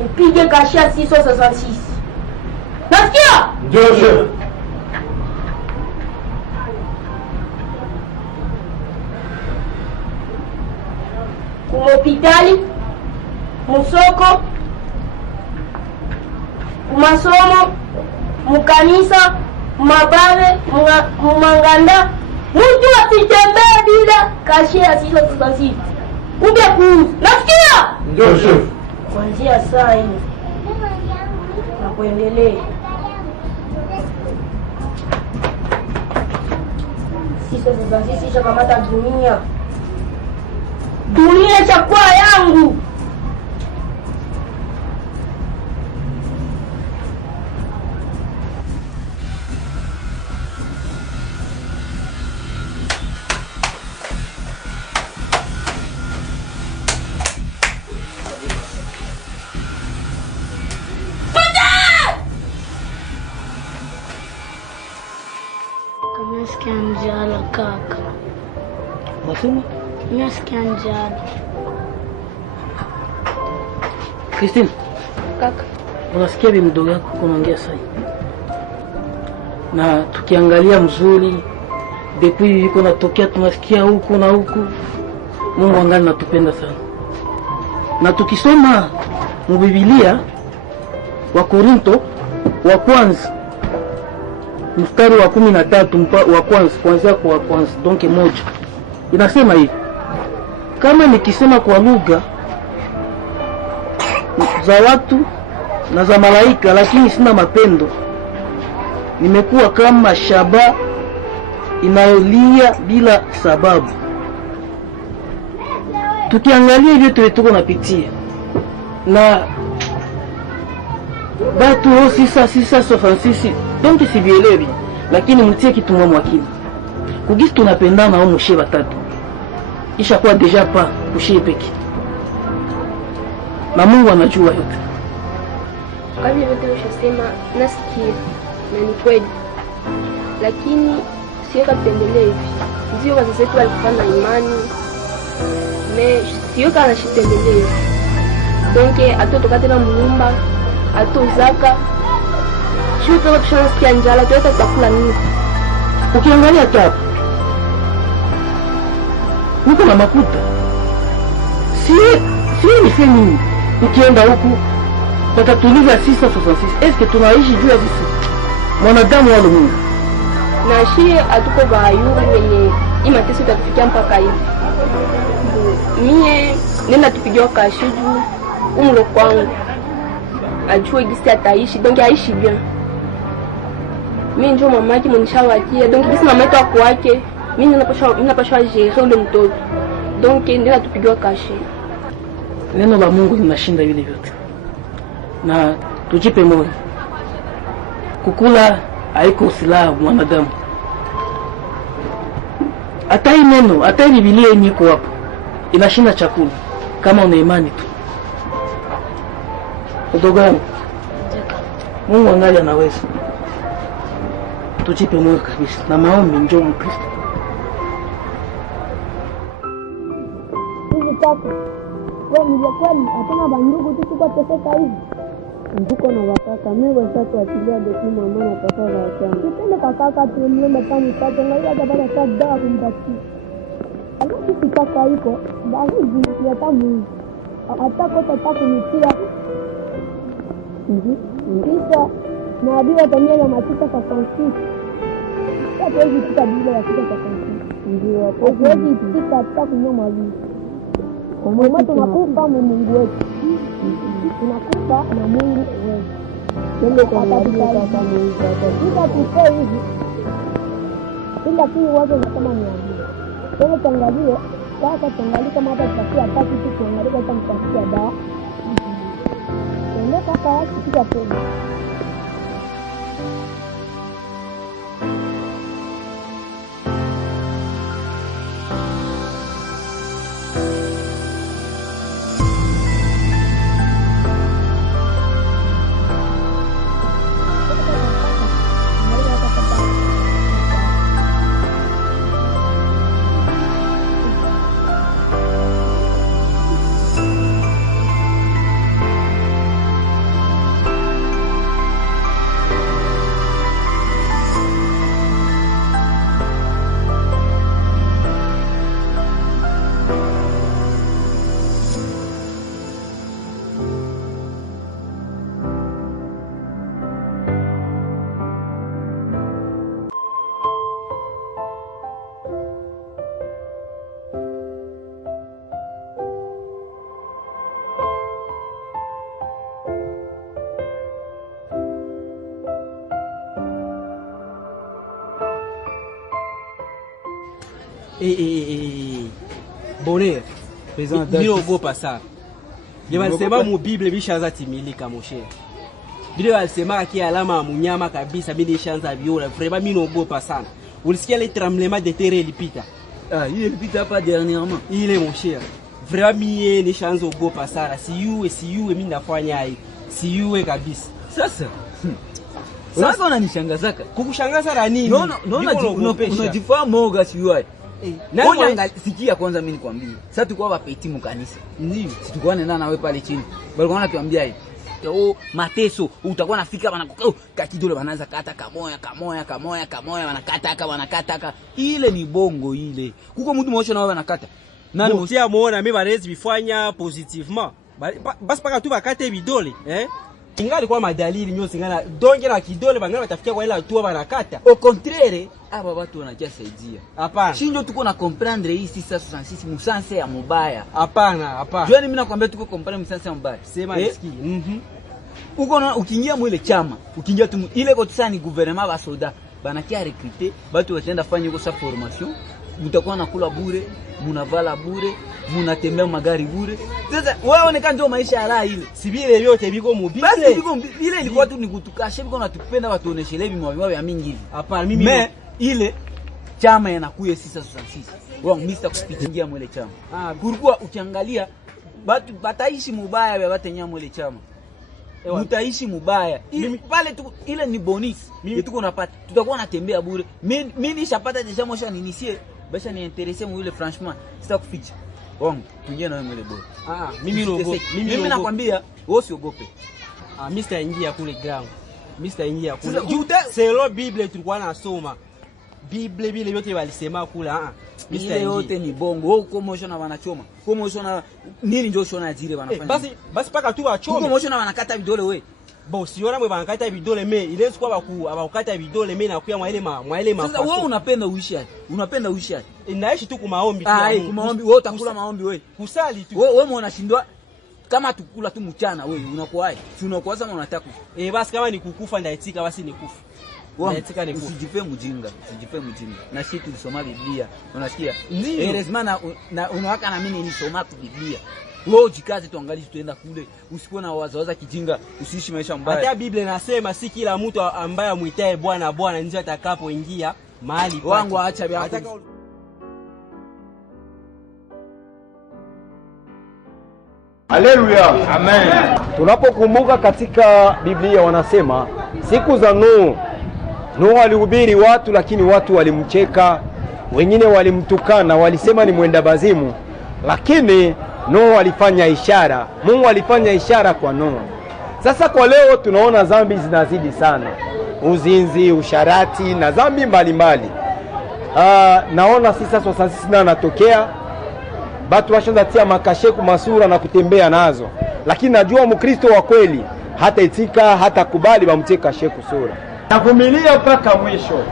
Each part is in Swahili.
upige kashia 666. Nasikia? Ndio chef. Kumopitali, musoko, kumasomo, mukanisa, mabare, mumanganda, mtu asitembee bila kashia 666. Uje kuuza. Nasikia? Ndio chef. Kuanzia saa hii na kuendelea. Sisi shakamata dunia. Dunia chakua yangu. Nasikia njala kaka. Unasema? Nasikia njala. Christine, Kaka. unasikia bi mdogo yako kunaongea sasa? Na tukiangalia mzuri depuis yuko natokea tunasikia huku na huku. Mungu angali natupenda sana. Na tukisoma mu Biblia wa Korinto wa kwanza mstari wa 13 wa kwanza kuanzia kwa kwanza donc moja inasema hivi: kama nikisema kwa lugha za watu na za malaika lakini sina mapendo, nimekuwa kama shaba inayolia bila sababu. Tukiangalia hivyo tuko napitia na batu sisa Francis donc sivielewi, lakini mtie kitu mwa mwakili kugisi tunapendana au mshe batatu isha kwa deja pa kushie peke na Mungu anajua yote. Kama vile ushasema nasikia na ni kweli, lakini sio kapendelea hivi. Ndio wazazi wetu walikuwa na imani sio kana shipendelea hivi. Donc atotoka tena mnyumba atozaka sio tu tunasikia njala tuweza kula nini. Ukiangalia tabu huko na makuta si nini, ukienda huku watatuliza sisa 66. Eske tunaishi juu ya sisi mwanadamu wala Mungu? Na shie atuko bayuru wenye imatesi tatufikia mpaka hivi. Mie nenda tupigiwa kashuju umlo kwangu ajue gisi ataishi, donc aishi bien. Mimi ndio mama yake mnishawakia, donc gisi mama yetu ako wake, mimi ninapashwa gérer ule mtoto. Donc ndio tupigiwa kashi. Neno la Mungu linashinda vile vyote. Na tujipe moyo. Kukula haiko silaha mwanadamu. Hata hii neno, hata hii Biblia yenyewe iko hapo inashinda chakula kama una imani tu. Udogani. Mungu angali anaweza. Tujipe moyo kabisa. Na maombi njoo Mkristo. Hivi tatu. Wewe ni kweli hatuna bandugu tu tuko teseka hivi. Nduko na wakaka mimi wasatu atilia deki mama na papa wa chama. Tupende kakaka tuemle tamu tatu ngalia hata baada ya dawa kumtakia. Alafu kitaka iko basi ya tamu. Atako tataku nitia. Kisha na abiwa tanyela matita kwa Francis. Sasa hivi tutabila ya kita kwa Francis. Ndio hapo hivi tutika kunyoma hivi. Kwa maana tunakufa Mungu wetu. Tunakufa na Mungu wetu. Ndio kwa sababu kama Mungu atatupa tufe hivi. Bila kile wazo kama ni hivi. Kwa tuangalie sasa tuangalie kama hata tutafikia tatu tu tuangalie kama tutafikia dawa. Ndio kaka kitu cha Bonheur. Présent Mimi ogopa sana. Ndio walisema mu Bible bishaanza timilika moshe. Bile walisema ki alama ya munyama kabisa mimi nishaanza viola. Vraiment mimi naogopa sana. Ulisikia le tremblement de terre ilipita. Ah, il ilipita hapa dernièrement. Ile mon cher. Vraiment mimi nishaanza ogopa sana. Siyue mimi nafanya hii. Siyue kabisa. Sasa. Sasa unanishangazaka. Kukushangaza la nini? No, unajifaa moga siyue. Nani sikia kwanza mimi nikwambie. Sasa tulikuwa wapeti mu kanisa. Ndio. Tulikuwa nenda nawe pale chini. Balikuwa wanatuambia hivi. Mateso utakuwa nafika kakidole wanaanza kata kamoya wanakata ile ni bongo ile. Kuko mtu mmoja nao wanakata. Nani mtia muona mimi barezi bifanya positivement. Basi paka tu bakate vidole, Ingali kwa madalili nyosi ngana donge na kidole bangana watafikia kwa ile hatua wanakata. Au contraire, aba watu wanakia saidia. Hapana. Shinjo tuko na comprendre hii 666 musanse ya mubaya. Hapana. Jua mimi nakwambia tuko comprendre musanse ya mubaya. Sema nisikie. Uko na ukiingia mwile chama, ukiingia tu ile kwa tusani gouvernement ba soda, banakia recruter, watu wataenda fanya huko sa formation, mtakuwa nakula bure, munavala bure, munatembea magari bure. Sasa wewe onekana ndio maisha ya raha ile. Si vile vyote biko mubile. Basi biko ile ilikuwa tu ni kutukashe, biko natupenda watu oneshelee bimwa ya mingi hivi. Hapana mimi ile chama yanakuya 666. Wao Mr. kupitingia mwele chama. Kulikuwa ukiangalia watu bataishi mubaya vya watenya mwele chama. Mutaishi mubaya. Pale tu ile ni bonus. Tuko napata. Tutakuwa natembea bure. Mimi nishapata deja mosha ninisie. Basha ni interesse mu ile franchement. Sitakuficha. Wangu, tungie na wewe mwele bora. Mimi nakwambia wewe usiogope. Mimi sitaingia kule ground. Mimi sitaingia kule. Selo Bible tulikuwa nasoma. Bible vile yote walisema kula ile yote ni bongo. Wewe uko mosho na wanachoma. Uko mosho na nini ndio shona ajire wanafanya. Basi paka tu wachome. Uko mosho na wanakata vidole wewe. Bo siona mwe wanakata vidole me ile siku abakukata vidole me na kuya mwa ile mafaso. Sasa wewe unapenda uishi aje? Unapenda uishi aje? Naishi tu kumaombi tu. Kumaombi wewe utakula maombi wewe. Kusali tu. Wewe unashindwa kama tukula tu mchana wewe unakuwa aje? Si unakuwa kama unataka. Basi kama ni kukufa ndaitika basi nikufa. Usijipe mjinga. Na sisi tulisoma Biblia. Unasikia? Lazima na unawaka na mimi nisoma Biblia. Wewe jikaze tuangalie tuenda kule. Usikuwe na wazawaza kijinga, usiishi maisha mbaya. Hata Biblia inasema si kila mtu ambaye amuitae Bwana ndio atakapoingia mahali pake. Wangu acha vyako. Haleluya. Amen. Tunapokumbuka katika Biblia wanasema siku za Nuhu alihubiri watu lakini watu walimcheka, wengine walimtukana, walisema ni mwenda bazimu. Lakini Nuhu alifanya ishara. Mungu alifanya ishara kwa Nuhu. Sasa kwa leo tunaona dhambi zinazidi sana. Uzinzi, usharati na dhambi mbalimbali. Naona sasa natokea batu washaanza tia makasheku masura na kutembea nazo. Lakini najua Mkristo wa kweli hata itika hata kubali bamtie kasheku sura. Navumilia mpaka mwisho.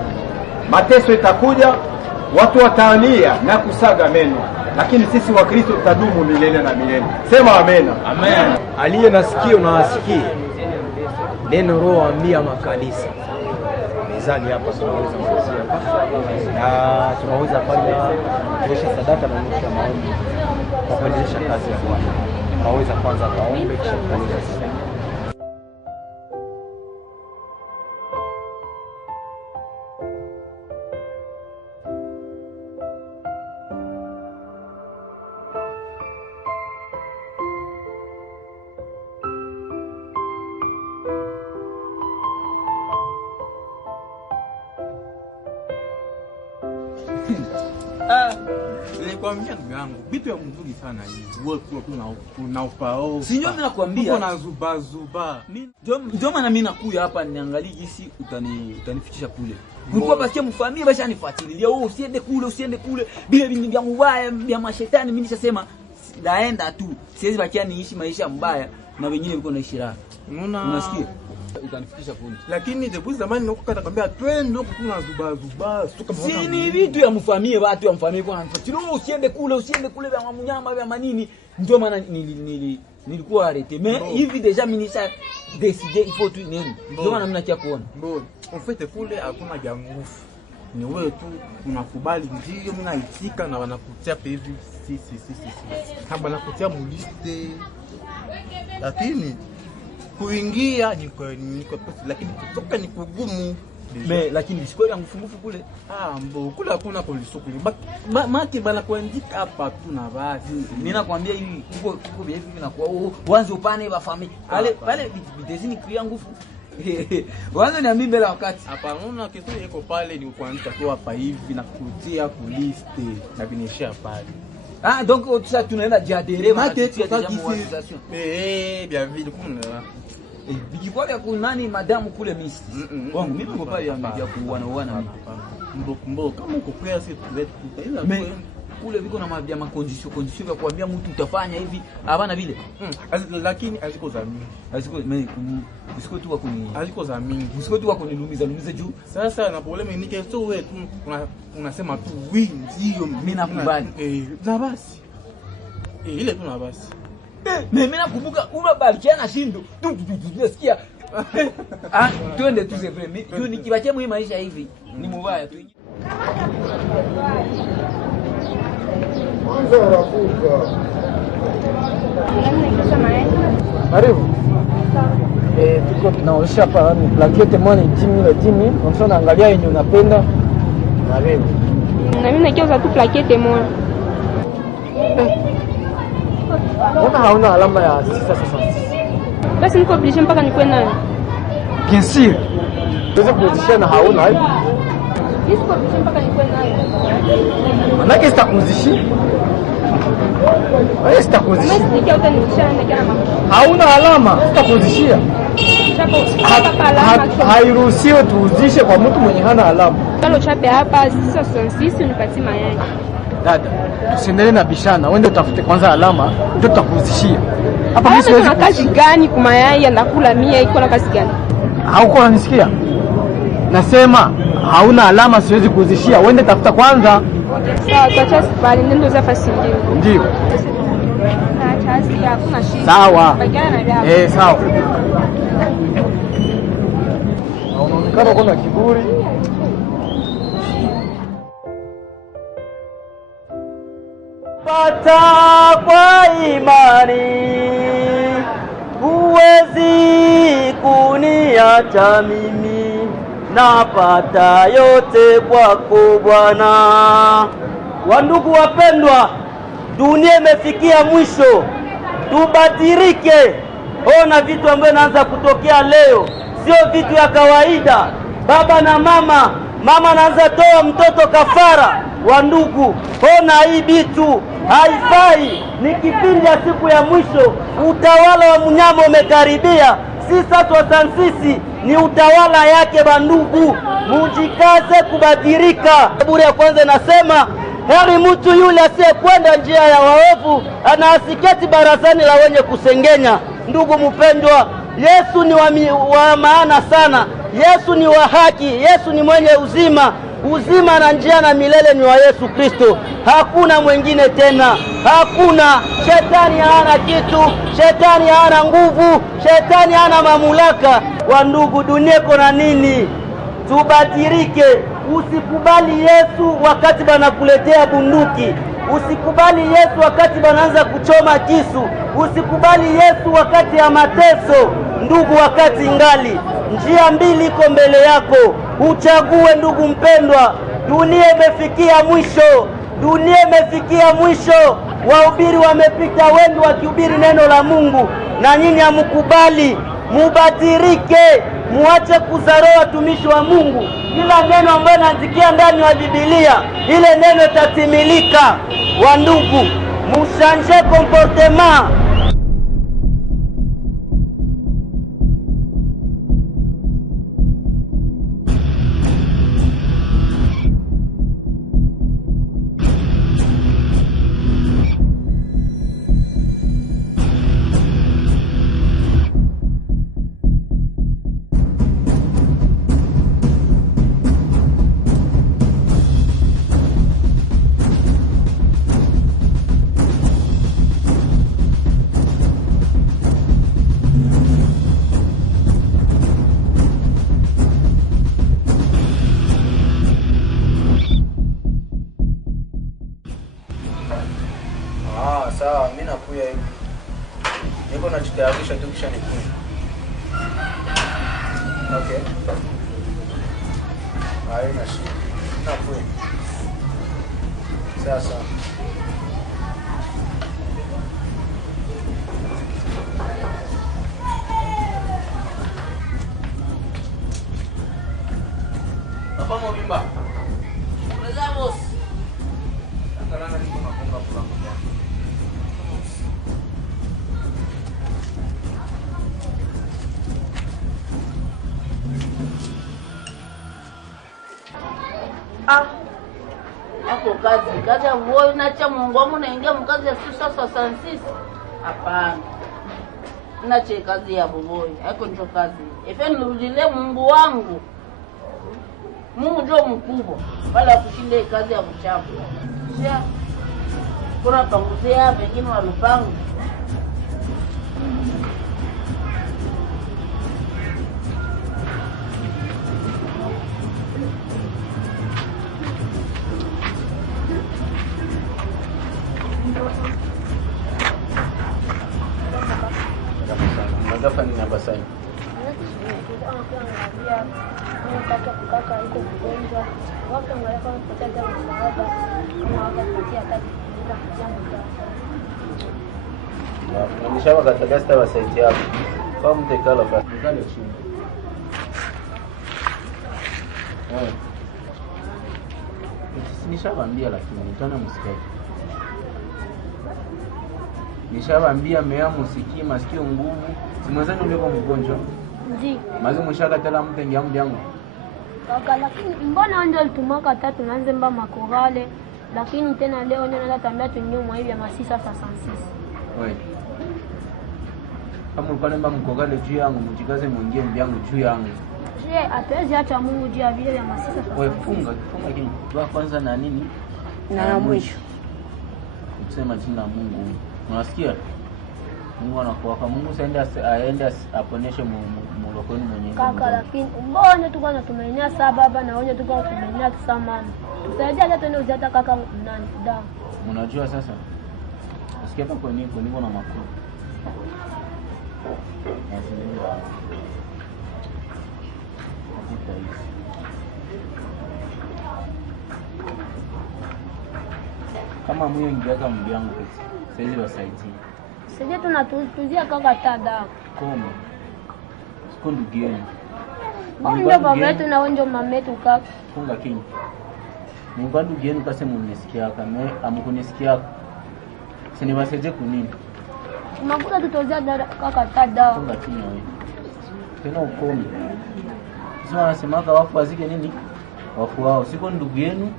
Mateso itakuja, watu wataania na kusaga meno. Lakini sisi wa Kristo tutadumu milele na milele. Sema amen. Amen. Aliye na sikio na asikie. Neno Roho ambia makanisa. Mezani hapa tunaweza kuanzia hapa. Na tunaweza fanya kuosha sadaka na mwisho maombi kwa kuendelesha kazi ya Bwana. Tunaweza kwanza kaombe kisha kumaliza sadaka. Nilikwambia ndugu yangu, vitu ya mzuri sana hivi. Wewe kuna upao. Si ndio nakwambia. Uko na zuba. Ndio maana mimi nakuja hapa niangalie jinsi utanifikisha kule. Kulikuwa basi mfamia basha nifuatilia. Wewe usiende kule. Bila vingi vya mbaya, vya mashetani mimi nishasema naenda tu. Siwezi bakia niishi maisha mbaya na wengine wiko naishi raha. Unasikia? Utanifikisha kule. Lakini debu zamani nako katakwambia twende huko kuna zuba. Si ni vitu ya mfamie, watu ya mfamie kwa nanifuatilia. Usiende kule vya mnyama vya manini. Ndio maana nilikuwa arrêté. Mais hivi déjà mimi nisha décider il faut tu nini. Ndio maana mimi nakia kuona. Bon, en fait kule hakuna jangufu. ni wewe tu unakubali ndio mimi naitika na wanakutia hivi si kama wanakutia muliste, lakini kuingia ni kwa lakini kutoka ni kugumu. Lakini siko ya mfungufu kule. Mbo kule hakuna polisi kule. Maki bana kuandika hapa tu na basi. Ninakwambia hivi uko hivi na kwa wanzo upane wa familia. Pale bitezini kuia nguvu. Wanzo niambie mbele wakati. Hapa unaona kitu iko pale ni kuandika tu hapa hivi na kutia kuliste na binisha pale. Donc ça tunaenda jadere maki tu organisation. Bien vile kuna Bikikuwa vya kunani madamu kule misti. Wangu mimi niko pale ya kuwana. Mbo kama uko kwa sisi tuwetu kule viko na mabia condition vya kuambia mtu utafanya hivi hapana vile. Lakini haziko za mingi. Usiko tu kuni haziko za mingi. Usiko tu kunilumiza juu. Sasa na problema ni kesho wewe unasema tu ndio mimi nakubali. Na basi. Ile tu na basi. Mimi nakumbuka unabarikiana shindo. Tunasikia. Twende tu sevre. Juu nikibakia mwe maisha hivi ni mubaya tu. Mwanzo unafuka. Karibu. Tuko tunaosha hapa ni plaquette mwana 10,000. Unasema naangalia yenye unapenda. Karibu. Na mimi nakiuza tu plaquette moja. Mbona hauna alama ya 666? Basi niko obligé mpaka nikuwe nayo. Bien sûr. Unaweza kuzishia na hauna hivi? Niko obligé mpaka nikuwe nayo. Manake sitakuzishia. Wewe sitakuzishia. Mimi nikiwa utanishia na kama hauna alama, sitakuzishia. Hairuhusiwi tuuzishe kwa mtu mwenye hana alama. Kalo chape hapa 666 unipatie mayai. Dada, tusiendelee na bishana. Wende utafute kwanza alama, ndio tutakuzishia. Hapa mimi siwezi. Kuna kazi gani kwa mayai ndakula mia iko na kazi gani? Hauko unanisikia? Nasema hauna alama siwezi kuzishia. Wende tafuta kwanza. Sawa, tuacha sipali ndio za fasi nyingine. Ndio. Kazi hakuna shida. Sawa. Sawa. Unaonekana kuna kiburi. Pata kwa imani, huwezi kuniacha mimi, napata yote kwako Bwana. Wandugu wapendwa, dunia imefikia mwisho, tubadilike. Ona vitu ambavyo inaanza kutokea leo, sio vitu ya kawaida. Baba na mama anaanza toa mtoto kafara. Wandugu, ona hii bitu haifai. Ni kipindi ya siku ya mwisho, utawala wa mnyama umekaribia. Sisi Wasansisi ni utawala yake. Bandugu, mujikaze kubadilika. Zaburi ya kwanza inasema, heri mtu yule asiyekwenda njia ya waovu, anasiketi barazani la wenye kusengenya. Ndugu mpendwa, Yesu ni wa maana sana. Yesu ni wa haki. Yesu ni mwenye uzima. Uzima na njia na milele ni wa Yesu Kristo. Hakuna mwingine tena. Hakuna. Shetani hana kitu. Shetani hana nguvu. Shetani hana mamlaka. Wandugu, dunia iko na nini? Tubadilike. Usikubali Yesu wakati banakuletea bunduki. Usikubali Yesu wakati banaanza kuchoma kisu. Usikubali Yesu wakati ya mateso. Ndugu, wakati ngali njia mbili iko mbele yako, uchague ndugu mpendwa. Dunia imefikia mwisho. Dunia imefikia mwisho. Wahubiri wamepita wengi wakihubiri neno la Mungu, na nyinyi hamkubali. Mubadilike, muache kuzarau watumishi wa Mungu. Kila neno ambalo naandikia ndani ya Biblia, ile neno itatimilika. Wandugu, mushanje comportement. nakuya hivi. Niko nachitayarisha tu kisha nikuja. Okay. Haina shida. Nakuya. Sasa. Apa mau bimba? Rezamos. Sekarang ni kena pulang. Hapo kazi ya mvua inacha Mungu wangu naingia mkazi ya sasa sansisi. Hapana. Nache kazi ya boboi. Haiko ndio kazi. Efe nirudile Mungu wangu. Mungu ndio mkubwa. Wala kushinde kazi ya mchafu. Sio. Kuna panguzia wengine walupangu. Nagafa ni nabasai. Nishawa katagasta wasaiti hapo. Kwa mtekala basi. Nikale chini. Nishawaambia lakini nitana msikai. Nishawaambia mea musiki masikio nguvu. Simwezani uliko mgonjwa. Ndio. Mazi mshaka tela mtengi yangu yangu. Kaka, lakini mbona ndio alitumaka tatu naanze mba makorale, lakini tena leo ndio nataka tambia tunyuma hivi ya masisa sasa sansisi. Wewe. Kama ulikuwa namba mkorale juu yangu, mjikaze mwingie mbyangu juu yangu. Je, hatuwezi acha Mungu juu ya vile ya masisa sasa. Wewe funga kini. Kwa kwanza na nini? Na mwisho. Kusema jina la Mungu. Unasikia? Mungu anakuwaka. Mungu aende aponeshe mulokoni mwenyewe. Kaka, lakini mbona tu kwanza tumeinia baba na wenyewe tu kwanza tumeinia kisa mama. Tusaidia hata tena uziata kaka nani dawa. Unajua sasa? Usikia kwa nini niko na makuru. Kama mwe ngiaka mbiangu pesa. Sisi wasaidia. Sije tunatuzia kaka tada. Koma. Sikundu gieni. Ndio baba yetu na wenjo mama yetu kaka. Funga kinyi. Mungu gieni kase munisikia kama amukunisikia. Sini waseje kunini? Mabuda tutozia kaka tada. Funga kinyi wewe. Tena ukome. Sio wanasemaka wafu wazike nini? Wafu wao. Siko ndugu yenu.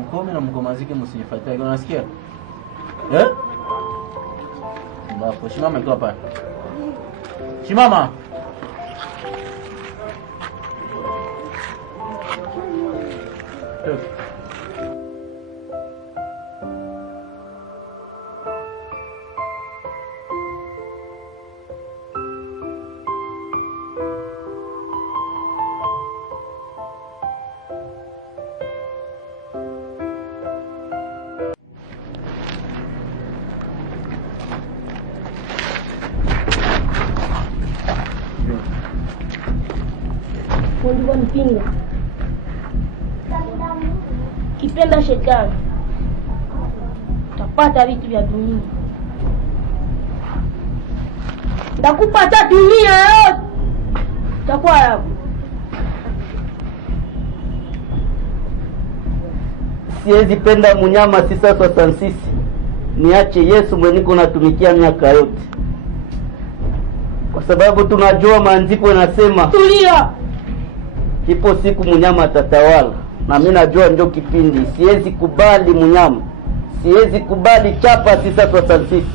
Mkome na mkomazike msinifuatae. Unasikia? Mbapo shimama iko hapa. Shimama. Mungu mpinga. Kipenda shetani. Utapata vitu vya dunia. Ndakupata dunia yote. Utakuwa yako. Siwezi penda munyama sisa sansisi. Niache Yesu mwenye niko natumikia miaka yote. Kwa sababu tunajua maandiko yanasema Tulia. ipo siku munyama atatawala. Na mimi najua ndio kipindi. Siwezi kubali munyama. Siwezi kubali chapa sisa sansisi.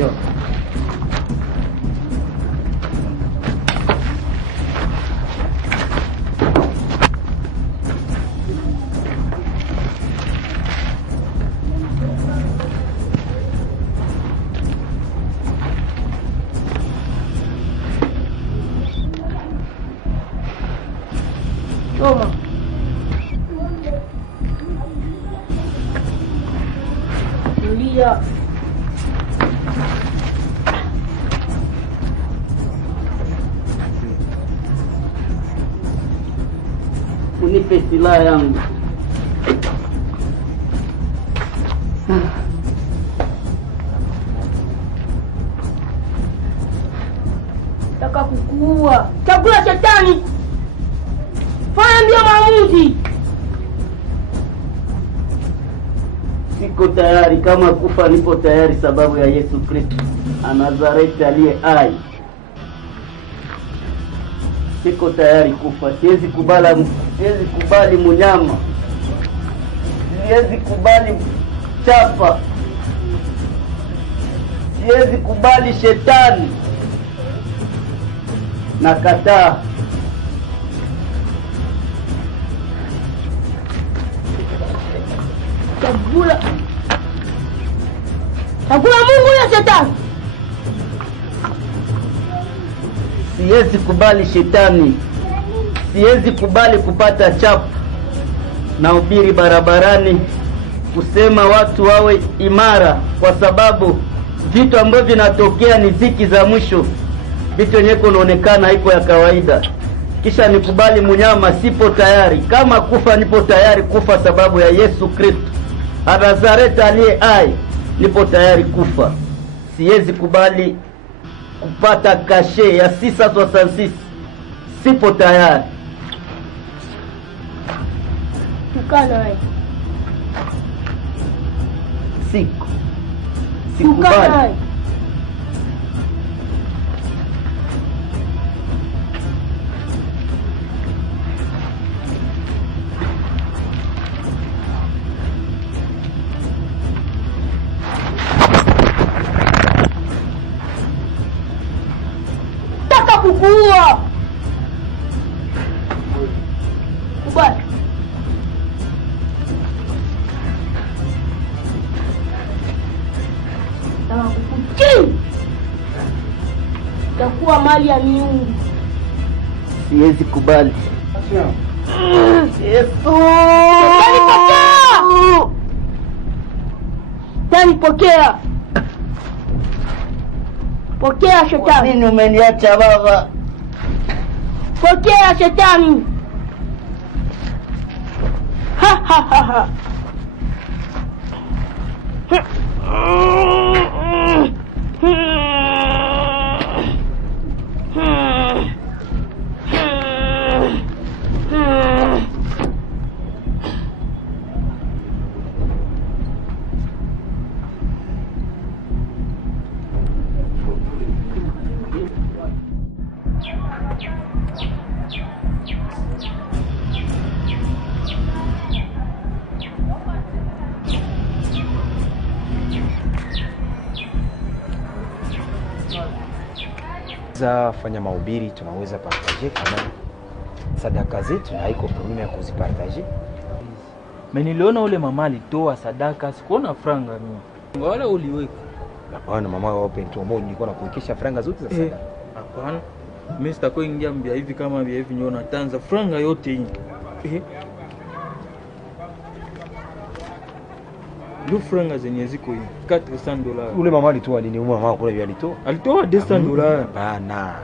Yo. Soma. Tulia. Unipe silaha yangu. Taka kukuua. Chakula shetani. Fanya ndio maamuzi. Siko tayari, kama kufa nipo tayari sababu ya Yesu Kristo Nazareti aliye hai. Siko tayari kufa, siwezi kubali munyama. Siwezi kubali chapa. Siwezi kubali shetani. Nakataa. Chakula Mungu ya shetani. Siwezi kubali shetani. Siwezi kubali kupata chapa. Nahubiri barabarani kusema watu wawe imara, kwa sababu vitu ambavyo vinatokea ni ziki za mwisho. Vitu yenyewe kunaonekana haiko ya kawaida. Kisha nikubali munyama, sipo tayari. Kama kufa nipo tayari kufa sababu ya Yesu Kristo Nazareti aliye hai. Nipo tayari kufa. Siwezi kubali kupata kashe ya 666. Sipo tayari. Tukana wewe. Sikubali. Taka kukuua. Kubali. Takuwa mali ya miungu. Siwezi kubali. Yesu! Pokea. Pokea shetani. Nini umeniacha baba? Pokea shetani. Ha ha ha ha. za fanya mahubiri, tunaweza partager kama sadaka zetu, na haiko problemu ya kuzipartager. Niliona ule mama alitoa sadaka, sikuona franga mimi. Wala uliweka? Hapana, mama wao pento ambao nilikuwa nakuwekesha franga zote za sadaka. Hapana. Mimi sitakuwa ingia mbia hivi kama mbia hivi nyona tanza franga yote hii. Ndio franga zenye ziko hivi $400. Ule mama alitoa nini? Mama wako yeye alitoa? Alitoa $200. Hapana.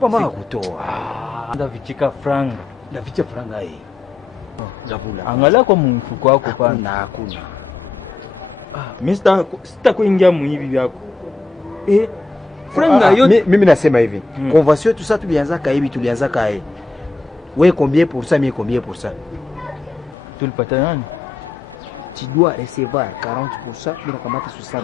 Mama kutoa. Ndio vichika franga. Ndio vicha franga hii. Gabula. Angalia kwa mfuko wako pana. Hakuna. Mimi sitakuingia muhivi vyako. Franga yote mimi nasema hivi. Convention tout ça tulianza hivi, tulianza kae. Wewe combien pour ça, mimi combien pour ça? Tulipata nani? Tu dois recevoir 40%, mimi nakamata 60%.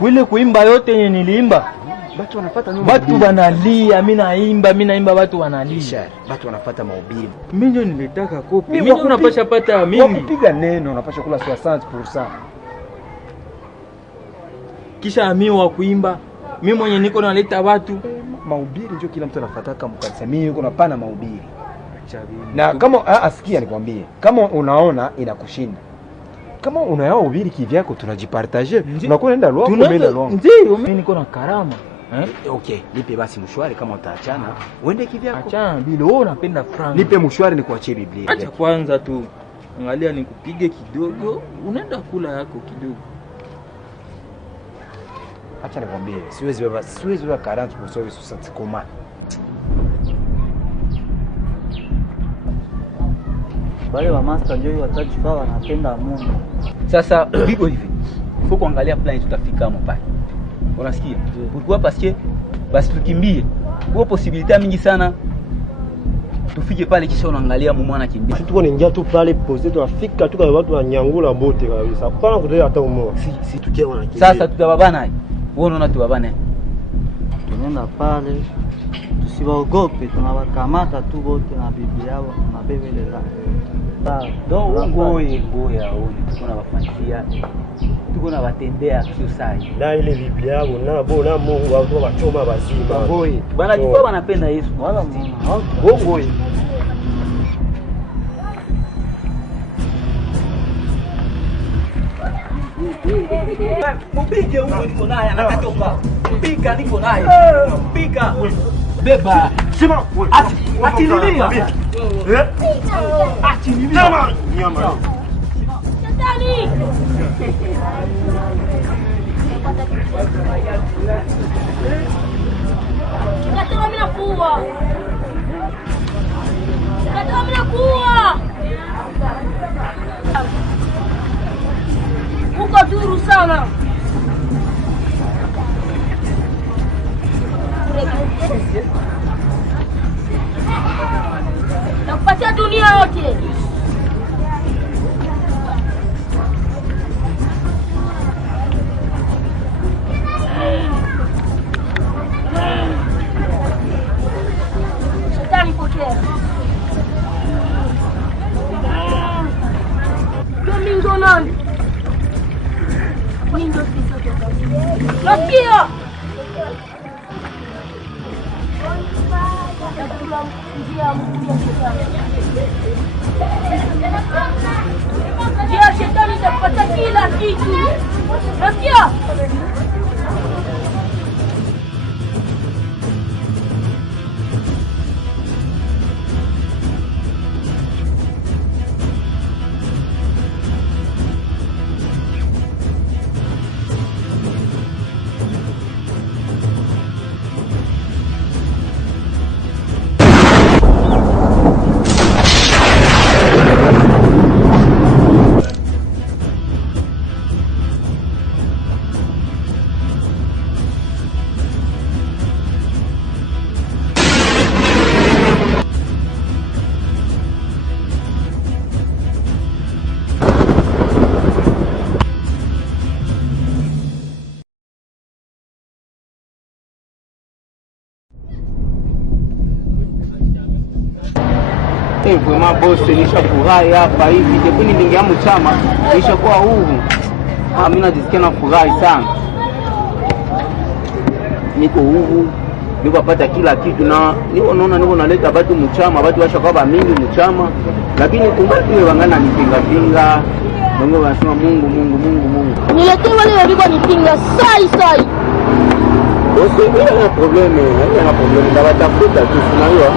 Wile kuimba yote yenye niliimba. Watu wanafuata nyuma. Watu wanalia, mimi naimba watu wanalia. Watu wanafuata mahubiri. Mimi ndio nilitaka kopi. Mimi unapasha pata mimi. Ukipiga neno unapasha kula 60%. Kisha mimi wa kuimba, mimi mwenye niko naleta watu. Mahubiri ndio kila mtu anafuataka mkanisa. Mimi niko napana mahubiri. Na kama asikia nikwambie, kama unaona inakushinda, kama unayao ubiri kivyako, tunajipartager. Unakuwa nenda lwako mbele lwangu. Ndio mimi niko na karama. Okay, nipe basi mshwari kama utaachana. Uende kivyako. Achana bila wewe unapenda franc. Nipe mshwari nikuachie Biblia. Acha kwanza tu. Angalia nikupige kidogo, unaenda kula yako kidogo. Acha nikwambie, siwezi beba 40% sur cette commande. Wale wa master ndio watatu baba wanapenda Mungu. Sasa viko hivi. Faut kuangalia plan tutafika hapo pale. Unasikia? Pourquoi? Parce que basi tukimbie. Kwa possibility mingi sana. Tufike pale kisha unaangalia mwana kimbia. Tuko ningia tu pale pose tunafika tu kwa watu wa nyangula bote kabisa. Hapana kutoa hata umoja. Si tukia wanakimbia. Sasa tutababana. Wewe unaona tubabana. Tunaenda pale. Tusiwaogope, tunawakamata tu wote na bibi yao na bebe ile la. Donc ngoya tuko na wafansia. Tuko na watembea sio sai. Na ile bibi yao na bona Mungu au tu wachoma bazima. Ngoya. Bana jua wanapenda Yesu. Wala ngoya. Mpige huko niko naye anakatoka. Mpika niko naye. Mpika. Beba. Sema. Atililia. Atililia. Nyama. Shetani. Katoa mimi nakuwa. Katoa mimi nakuwa. Uko duru sana. Nakupatia dunia yote. Shetani potea. Domingo nani? Mingo sisi. Nasikia. Njia shetani itapata kila kitu. Nasikia? Vraiment boss, nishafurahi hapa hivi. Depuis nilingia mchama, nishakuwa huru. Mimi najisikia na furahi sana. Niko huru, nikapata kila kitu na naona niko naleta watu mchama, watu washakuwa ba mingi mchama. Lakini kumbati wewe wangana nipinga. Mungu anasema Mungu. Niletee wale walikuwa nipinga sai. Boss, bila probleme, haina probleme. Ndawatafuta tu unajua.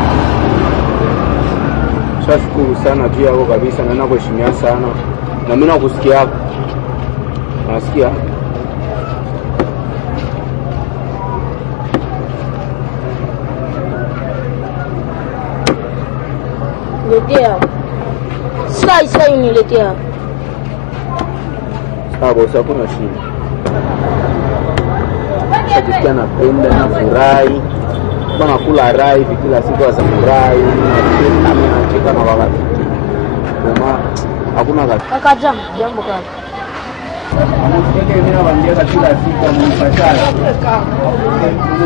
Shukuru sana juu yako kabisa na nakuheshimia sana. Na mimi nakusikia hapo. Nasikia. Letea. Sai niletea. Sawa, sasa kuna shida. Sasa napenda na furahi. Bana kula rai kila siku asafurahi na nacheka na baba. Kama hakuna Kaka jambo kaka. Mimi nawaambia kila siku mnipashana.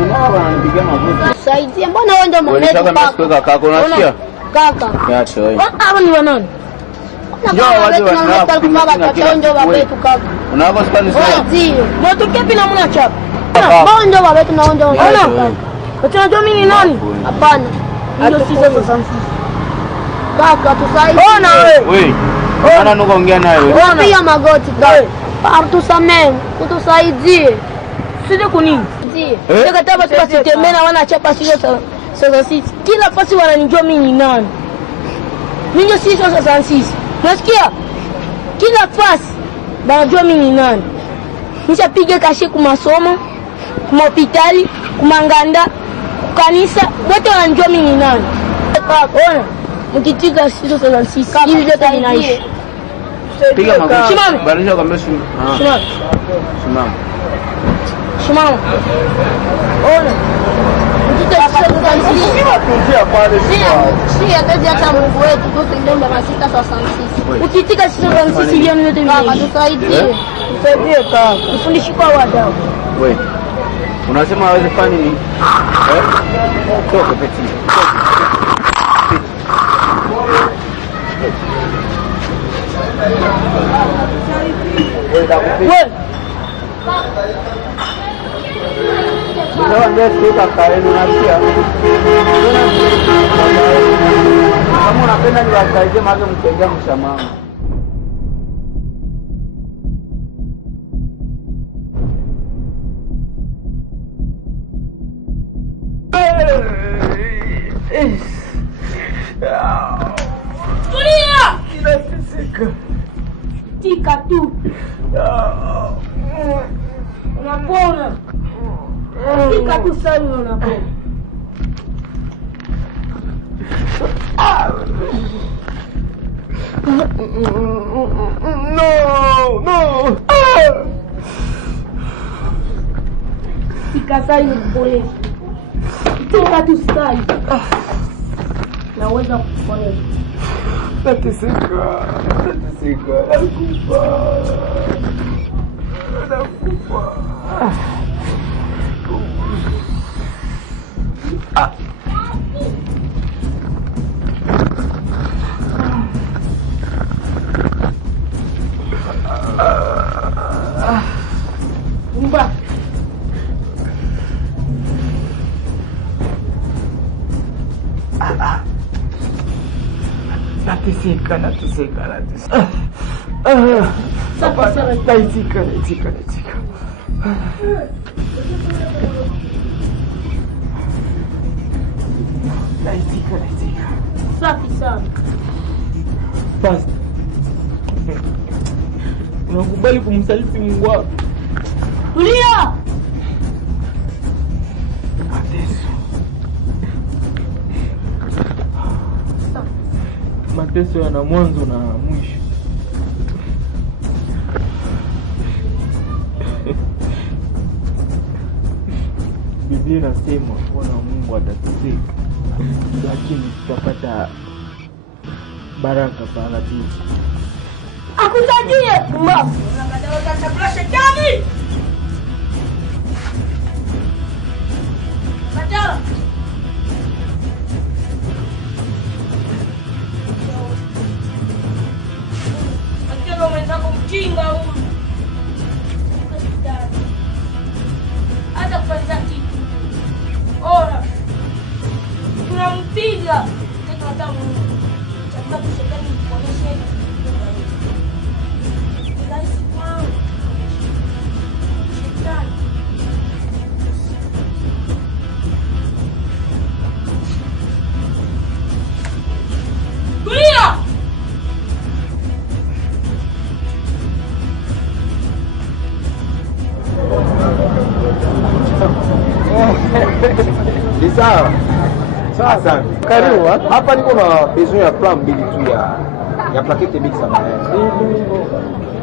Mbona wanapiga mabuti? Saidia, mbona wewe ndio mmetu kaka? Kaka unasikia? Kaka. Acha wewe. Hao ni wanani? Ndio watu wanataka kumwaga kaka ndio baba yetu kaka. Unawasikia ni sawa? Ndio. Moto kepi na mna chapa. Mbona ndio baba yetu naonja. Ona. Unajua mimi ni nani? Hapana. Ndio sisi sasa. Kaka tusaidie. Ona wewe. Ana nukaongea naye wewe. Pia magoti kaka. Tusamee, utusaidie. Sije kunini? nisaidie. Ndio kata watu wasitembea wanachapa sio sasa sisi. Kila fasi wananijua mimi ni nani. Mimi ndio sisi sasa sisi. Unasikia? Kila fasi wanajua mimi ni nani. Nishapiga kashi kwa masomo, kwa hospitali, kwa manganda, kwa kanisa, wote wanajua mimi ni nani. Ona, mkitika sisi sasa sisi. Hivi vyote vinaishi. Piga magoti. Simama. Barisha kwambia simama. Simama. Simama. Simama. Ona. Mkitika sisi sasa sisi. Si ataje hata Mungu wetu tukienda masika sasa sisi. Ukitika sisi sasa sisi vyote vyote vinaishi. Tusaidie. Tusaidie kaka. Ufundishe kwa wadau. Wewe. Unasema hawezi fanya nini? Toka peti. Wewe. Ndio ndio sika kaeni na pia. Kama unapenda niwasaidie maana mtengea mshamama. Tulia! Tika tu. Unapona. Tika tu sana unapona. No. Tika sana unapona. Tika tu sana. Naweza kupona. Nateseka. Nakufa. Umba. Nateseka. Naitika. Safi sana. Basi. Unakubali kumsaliti Mungu wako? Tulia! Mateso yana mwanzo na mwisho. Biblia inasema wana Mungu atateseka, lakini tutapata baraka sana tu. Akutajie mbavu. Unakataza chakula shetani. Matala. Matala mwenzako mjinga huyu. Hata kufanya kitu. Ora. Tunampiga. Tunataka chakula shetani kuonesha. Ni sawa. Sasa karibu hapa niko na besoin ya plan mbili tu ya pakete mbili sana.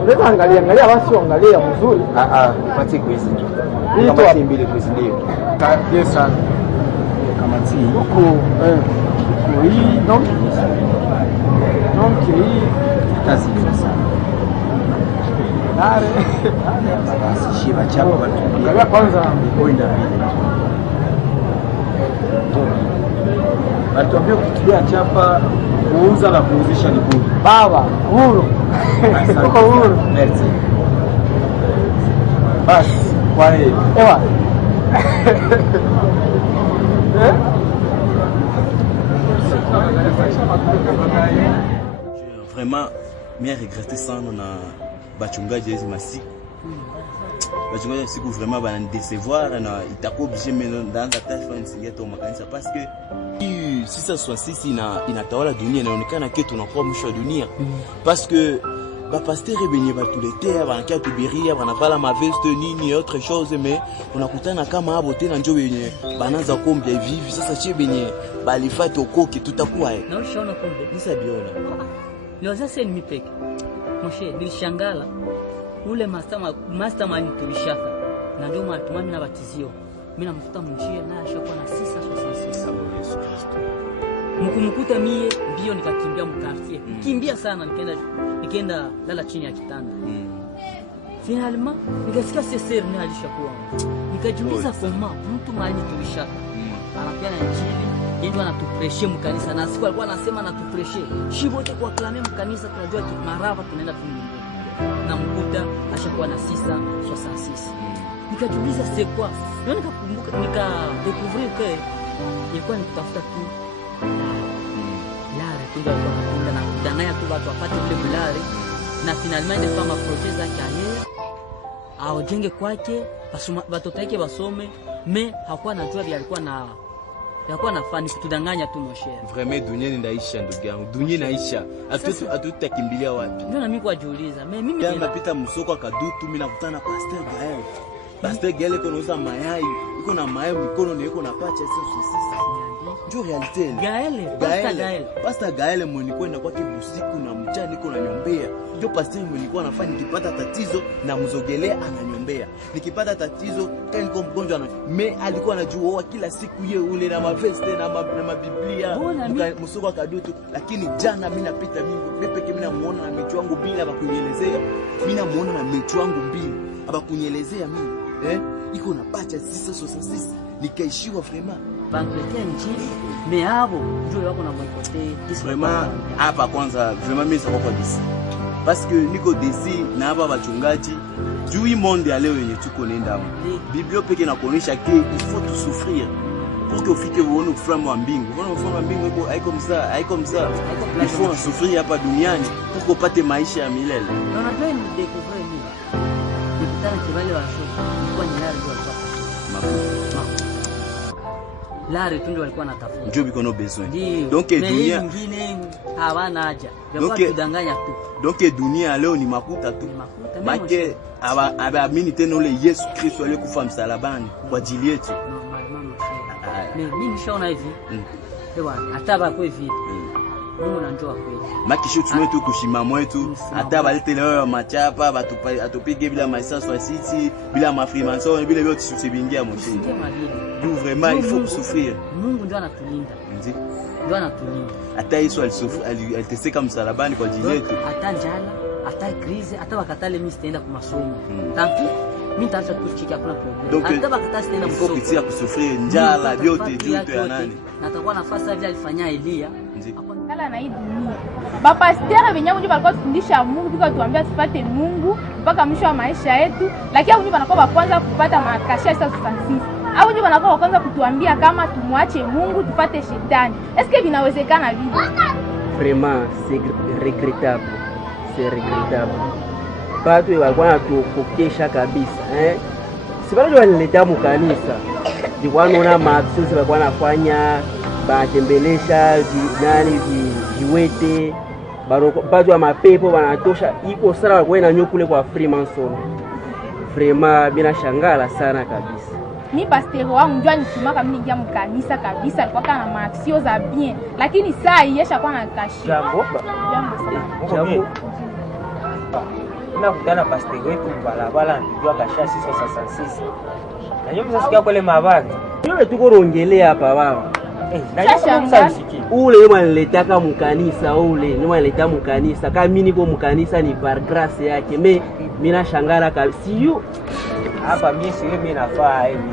Unaweza angalia basi uangalia mzuri. Pati kwa hizi tu. Hii Kama si mbili kwa hizi ndio. Yes sana. Kama si huko hii donc hii kazi sasa. Nare. Basi shiba chapa watu. Angalia kwanza Kwenda vile. Atuambia kutulia chapa kuuza na kuuzisha ni bure. baba huru. Uko huru. Merci. Basi kwa hiyo Ewa. Vraiment, mimi regrette sana na bachungaji hizi masiku. bachungaji siku vraiment bana décevoir na itakuwa obligé maintenant ndaanza taifa nisingeto makanisa parce que sisa sisi inatawala dunia, inaonekana kitu tunakuwa mwisho wa dunia parce que ba pasteur benye batuletea banakia tubiria banavala maveste nini autre chose, mais unakutana kama hapo tena njoo benye banaanza kombia hivi sasa che benye balifata okoke tutakuwa na ushaona kombe nisa biona leo sasa ni mipeke moshe nilishangala ule mastermind tulishaka na ndio matumani na batizio mimi namkuta mjia na ashakuwa na 666 Yesu Kristo mkumkuta mie mbio nikakimbia mkartie kimbia sana nikaenda lala chini ya kitanda finalement nikasikia seseri ni alishakuwa nikajiuliza kama mtu mali tulishaka anapiana injili ndio anatupreshe mkanisa na siku alikuwa anasema anatupreshe shibote kwa klame mkanisa tunajua kimarava tunaenda tumbinguni na mkuta ashakuwa na 666 nikajiuliza c'est quoi ndio nikakumbuka découvrir que ilikuwa nikitafuta tu lare tunga kwa kunda na kudanganya tu watu wapate ule mlare na finalement ile fama projet zake yeye au jenge kwake watoto wake wasome mais hakuwa anajua alikuwa na fani kutudanganya tu moshere. Vraiment dunia inaisha ndugu yangu. Dunia inaisha. Hatutakimbilia wapi? Ndio na mimi kujiuliza. Mimi napita msoko akadutu mimi nakutana Pastor Gael. Pastor Gael iko nauza mayai. Iko na mayai mikono na iko na pacha sisi. Ndio realite. Pastor Gael mwenye kwenda kwa kibusiku na mchana niko na nyombea. Ndio pastor mwenye nilikuwa nafanya nikipata tatizo na mzogelea ananyombea. Nikipata tatizo kama niko mgonjwa me alikuwa anajua kila siku yeye ule na maveste na mabiblia msoko akadutu, lakini jana mimi napita mimi peke mimi namuona na macho yangu bila bakunielezea. Mimi namuona na macho yangu bila abakunielezea mimi iko na pacha sisi nikaishiwa vraiment banklete njili me hapo ndio wako na mkote vraiment hapa kwanza vraiment mimi siko kwa disi parce que niko disi na hapa wachungaji juu monde ya leo yenye tuko nenda hapo Biblia peke na kuonesha que il faut tout souffrir pour que ufike uone ufalme wa mbingu. Uone ufalme wa mbingu haiko mzaa il faut souffrir hapa duniani pour kupata maisha ya milele. Na unajua ni découvrir mimi nikutana kibali wa shule kwa nyari ndio lare tundu walikuwa natafuta ndio biko no besoin donc dunia nyingine hawana haja ndio kudanganya tu donc dunia leo ni makuta tu make abaamini tena ule Yesu Kristo aliyekufa msalabani kwa ajili yetu. Mimi nishaona hivi ewa ataba kwa hivi Mungu anajua kweli makisho tumetu kushimamo wetu ataba lete leo machapa atupige bila maisha sisi bila mafrimanso bila yote tusibingia moshe. Du vraiment il faut souffrir. Mungu ndio anatulinda. Ndio anatulinda. Hata Yesu aliteseka msalabani kwa ajili yetu. Hata njala, hata krize, hata wakatale mimi sitaenda kwa masomo. Tanki mimi nitaanza kuchiki hakuna problem. Hata wakatale sitaenda masomo. Uko kitia kusufria njala vyote jote ya nani. Natakuwa nafasi vile alifanya Elia. Kala na hii dunia. Bapasteri wenyewe ndio walikuwa kufundisha Mungu, bika tuambia tupate Mungu mpaka mwisho wa maisha yetu, lakini hao ndio wanakuwa kwanza kupata makashia sasa sisi. Hao ndio wanakuwa kwanza kutuambia kama tumwache Mungu tupate shetani. Est-ce que vinawezekana vile? Vraiment c'est regrettable. C'est regrettable. Batu walikuwa wanatupokesha kabisa, Si bado wanileta mkanisa. Wanaona maabsusi walikuwa wanafanya batembelesha viwete bado wa mapepo wanatosha iko sana walikuwa na nyokule kwa Freemason. Vraiment bila shangala sana kabisa. Ni pasteur wangu ndio anitumaka mimi ningia mkanisa kabisa, alikuwa kana maaksio za bien, lakini saa yesha kwa na kashi. Jambo sana. Nakutana pasteur wetu balabala ndio akasha sisi sasa. Na nyinyi mnasikia kule mabaki. Yule tuko rongelea hapa baba. Ule yeye anileta mkanisa ule, ni anileta mkanisa. Kama mimi niko mkanisa ni par grâce yake. Mimi nashangara kabisa. Sio hapa mimi sio mimi nafaa hivi.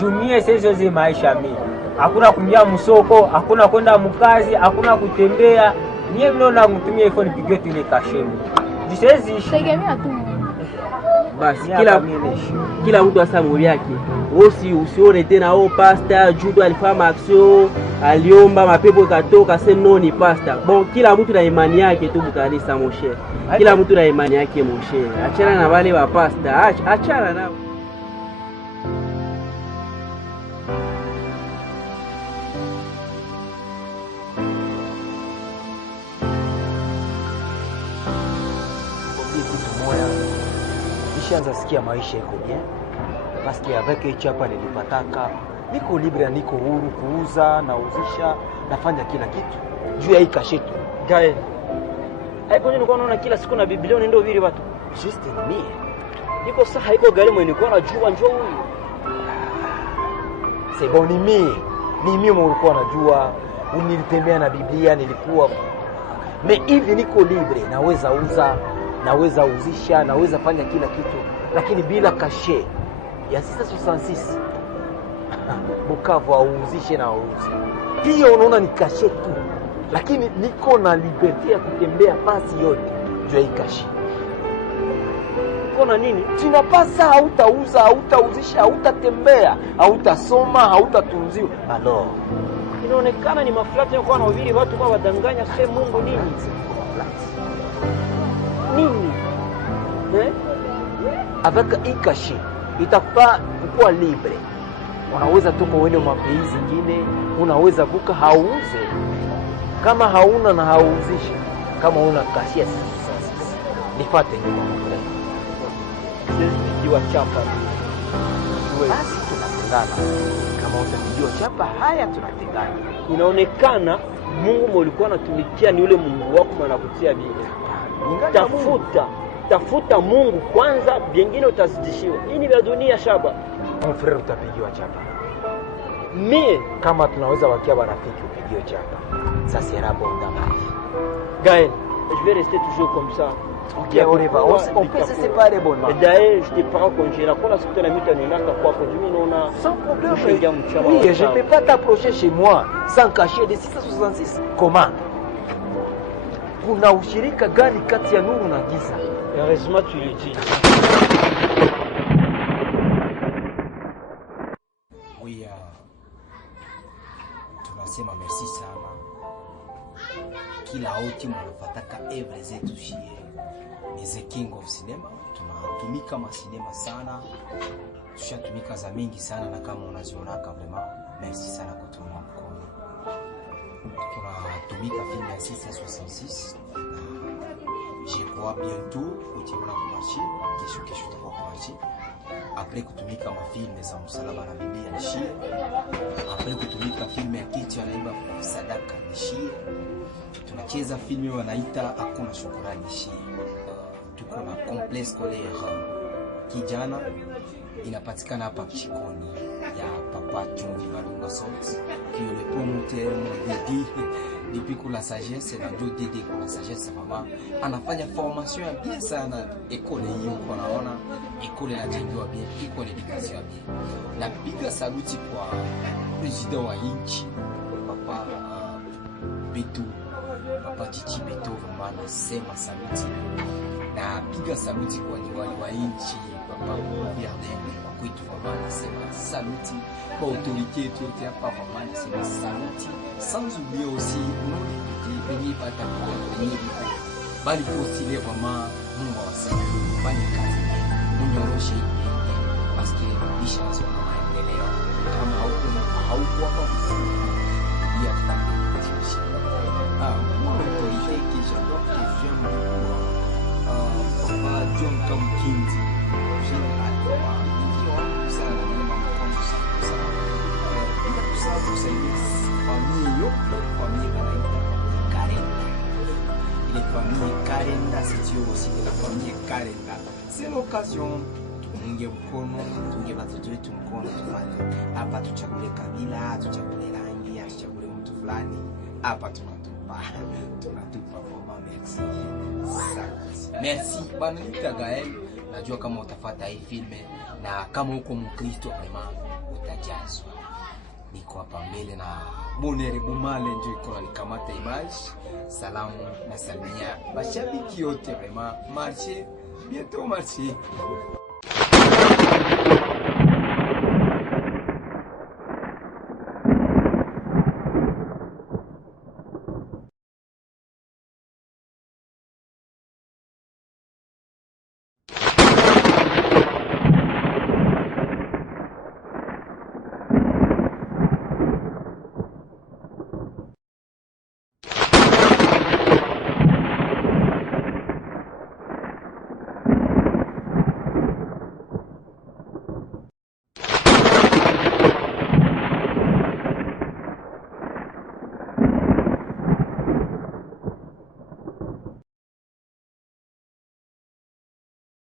Jumie sasa zile maisha mimi. Hakuna kumbia msoko, hakuna kwenda mkazi, hakuna kutembea. Mimi mnaona mtumie iPhone pigie tu ile kasheni. Jisezi tegemea tu. basi kila mtu asa moyo yake. Usione tena pastor judo alifanya action, aliomba mapepo katoka, sasa no ni pastor. Bon, kila mtu na imani yake tu bukanisa mon cher. Kila mtu na imani yake mon cher. Achana na wale wa pastor, achana nao. Nishaanza sikia maisha iko bien. Paske avec hichi hapa nilipataka. Niko libre, niko huru kuuza na uzisha, nafanya kila kitu. Juu ya hii kashetu. Gael. Haiko nini uko unaona kila siku na Biblia ndio vile watu. Just in me. Niko sasa haiko Gael mwenye niko najua njoo huyu. C'est bon, ni mimi ulikuwa unajua, nilitembea na Biblia, nilikuwa hivi niko libre, naweza uza, naweza uzisha, naweza fanya kila kitu, lakini bila kashe ya 666 Bukavu auzishe na auze. Pia unaona ni kashe tu, lakini niko na liberté ya kutembea pasi yote juu ya kashe. Kuna nini? Tunapasa hautauza, hautauzisha, hautatembea, hautasoma, hautatunziwa. Alors, inaonekana ni maflati yako na wavili watu kwa wadanganya sema Mungu nini? Nini? Avec ikashi itafaa kuwa libre. Unaweza tu kuenda mapei zingine, unaweza vuka hauze. Kama hauna na hauzisha, kama una kashi ya sasa. Nifate nyuma mbele. Sisi chapa. Basi tunatengana. Kama utajua chapa haya tunatengana. Inaonekana Mungu mlikuwa anatumikia ni yule Mungu wako anakutia vile. Tafuta Mungu kwanza, vingine utazidishiwa. Hii ni vya dunia shaba. Mon frère utapigiwa chapa. Mais kama tunaweza wakia barafiki upigiwe chapa. Ça sera bon dans ma vie. Gaël, je vais rester toujours comme ça. Ok, on peut se séparer bonnement. Et d'ailleurs, je te prends congé. La fois que tu as mis ton énarque quoi pour du non. Sans problème. Oui, je ne peux pas t'approcher chez moi sans cacher de 666. Comment? Kuna ushirika gani kati ya nuru na giza? Heureusement tu le dis. Oui, tunasema merci sana. Kila wote mnafataka evre zetu shie. Ni the king of cinema. Tunatumika masinema sana. Tushatumika za mingi sana na kama unazionaka vraiment merci sana kwa kutumia mkono. Tunatumika film ya 666. Je crois bientôt utaona kwa marché, kesho tutakuwa kwa marché. Après kutumika mafilme za msalaba na Biblia ni shie. Après kutumika filme ya kitu anaimba sadaka ni shie. Tunacheza filme wanaita hakuna shukrani shie. Tuko na complexe scolaire kijana inapatikana hapa Chikoni ya Papa Chumvi Malunga Salt qui est le promoteur mon depuis que la sagesse na ndio Dede kwa la sagesse mama anafanya formation ya bien sana école hiyo kwa naona école inajengewa bien iko education bien na piga saluti kwa president wa nchi Papa Beto Papa Chichi Beto mama sema saluti na piga saluti kwa liwali wa nchi Papa Bernard kwa kwetu mama sema saluti kwa autorité yote hapa mama sema saluti sans oublier aussi nos députés venir pata kwa venir bali postile vraiment Mungu awasaidie fanye kazi mnyoroshe parce que bisha zo maendeleo kama hauko hapa ya tambi kitu mon autorité qui j'adore que j'aime beaucoup Papa John Kamkindi général sana mama mkono sana bila kusahau kusaidia famille wanaita Karenda. Il est famille Karenda, c'est aussi de la famille Karenda. C'est l'occasion tunge mkono, tunge watoto wetu mkono tufanye. Hapa tuchagule kabila, tuchagule rangi, tuchagule mtu fulani. Hapa tunatupa mama merci. Merci bana nita Gael. Najua kama utafuata hii filme na kama uko Mkristo vraiment utajazwa. Niko hapa mbele na Bonere Bumale ndio iko nikamata image. Salamu na salimia mashabiki yote vraiment marché bientôt marché.